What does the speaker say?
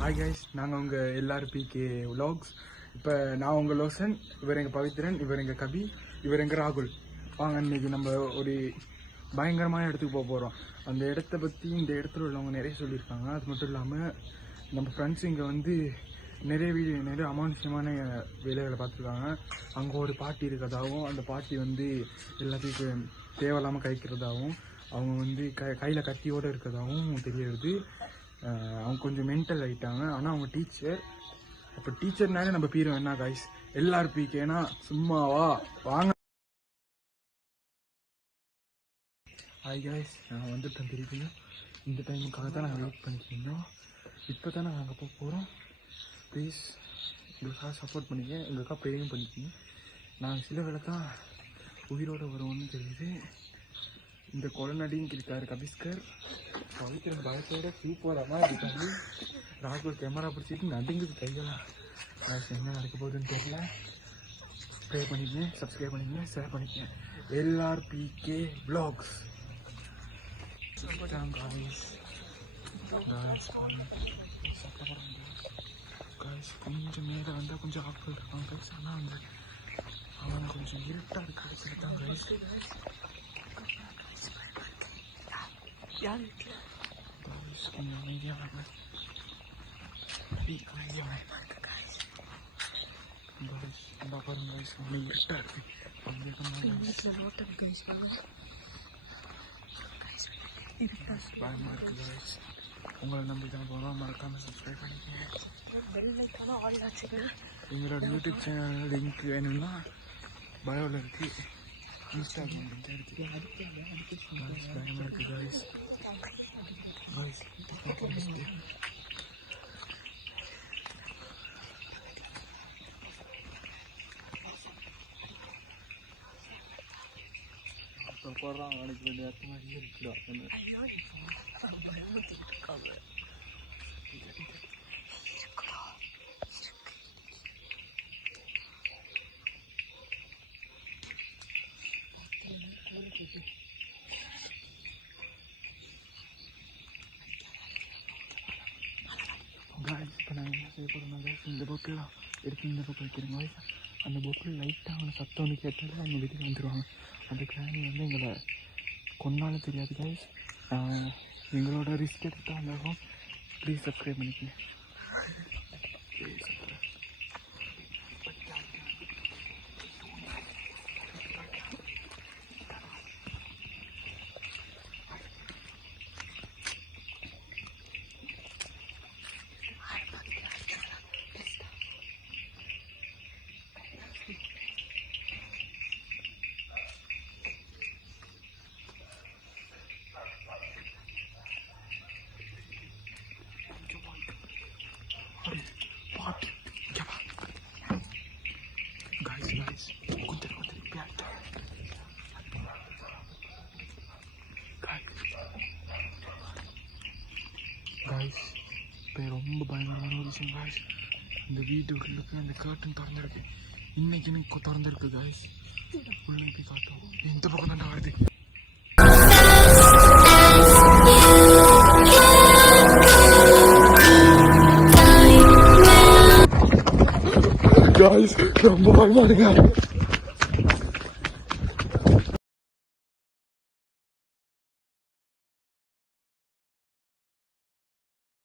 Hi guys, நாங்கள் உங்கள் எல்லாரும் பிகே விலாக்ஸ். இப்போ நான் உங்கள் லோசன், இவர் எங்கள் பவித்ரன், இவர் எங்கள் கபி, இவர் எங்கள் ராகுல். வாங்க, இன்னைக்கு நம்ம ஒரு பயங்கரமான இடத்துக்கு போக போகிறோம். அந்த இடத்த பற்றி இந்த இடத்துல உள்ளவங்க நிறைய சொல்லியிருக்காங்க. அது மட்டும் இல்லாமல் நம்ம ஃப்ரெண்ட்ஸ் இங்கே வந்து நிறைய அமானுஷ்யமான வேலைகளை பார்த்துருக்காங்க. அங்கே ஒரு பாட்டி இருக்கிறதாகவும், அந்த பாட்டி வந்து எல்லாத்துக்கும் தேவையில்லாமல் கைக்கிறதாகவும், அவங்க வந்து கையில் கத்தியோடு இருக்கிறதாகவும் தெரியுது. அவங்க கொஞ்சம் மென்டல் ஆகிட்டாங்க. ஆனால் அவங்க டீச்சர். அப்போ டீச்சர்னாலே நம்ம பீரோம் என்ன காய்ஸ், எல்லாரும் பீக்கேனா சும்மாவா வாங்க. ஹாய் காய்ஸ், நான் வந்துட்டேன் திருப்பிங்க. இந்த டைமுக்காக தான் நாங்கள் வெயிட் பண்ணிக்கிட்டோம். இப்போ தான் நாங்கள் அங்கே போக போகிறோம். ப்ளீஸ் எங்களுக்காக சப்போர்ட் பண்ணிக்க, எங்களுக்காக ப்ரேயும் பண்ணிக்கிங்க. நாங்கள் சில வேலை தான் உயிரோடு வருவோம்னு தெரியுது. இந்த கொலநடின்னு இருக்காரு கபிஸ்கர். பவித்ரன் பயத்தோட சூப்பராக மாதிரி இருக்காரு. ராகுல் கேமரா பிடிச்சிட்டு நடுங்குது கையெல்லாம். என்ன நடக்க போகுதுன்னு தெரியல. ப்ரே பண்ணிக்கங்க, சப்ஸ்கிரைப் பண்ணிக்கங்க, ஷேர் பண்ணிக்கங்க. எல்லார் பிகே விலாக்ஸ். கொஞ்சம் மேலே வந்தால் கொஞ்சம் ஆட்கள் இருக்காங்க கைஸ். ஆனால் அந்த அவன் கொஞ்சம் இருட்டாக இருக்கிறது தான் கைஸ். கொஞ்சம் அமைதியாக பாருங்க கைஸ், கொஞ்சம் இருட்டாக இருக்கு. பயமாக இருக்கு கைஸ். உங்களை நம்பி தான் போகிறோம். மறக்காமல் சப்ஸ்கிரைப் பண்ணிக்கங்க. எங்களோட யூடியூப் சேனல் லிங்க் வேணும்னா பயோவில் இருக்குது. இன்ஸ்டாகிராம் லிங்க் இருக்குது. பயமாக இருக்குது கைஸ். போடுறான் அவனுக்கு வேண்டிய மாதிரி இருக்குடா. இப்போ நாங்கள் என்ன செய்ய போகிறோம்னா, இந்த பொருட்கள்லாம் எடுத்து இந்த பக்கம் வைக்கிறோம் கைஸ். அந்த பொருட்கள் லைட்டாக அவங்க சத்தம் ஒன்று கேட்டாலும் அவங்க வீட்டுக்கு வந்துடுவாங்க. அந்த கிராணி வந்து எங்களை கொன்னாலும் தெரியாது கைஸ். எங்களோட ரிஸ்க் எடுத்து வந்தாலும் ப்ளீஸ் சப்ஸ்கிரைப் பண்ணிக்கங்க. காய்ஸ், இப்போ ரொம்ப பயங்கரமான ஒரு விஷயம் காய்ஸ். இந்த வீட்டுக்கு அந்த கர்டன் திறந்துருக்கு. இன்னைக்கு எனக்கு திறந்துருக்கு காய்ஸ். உள்ள போய் காட்டும். இந்த பக்கம் தான் வருது காய்ஸ். ரொம்ப பயமா இருக்கு.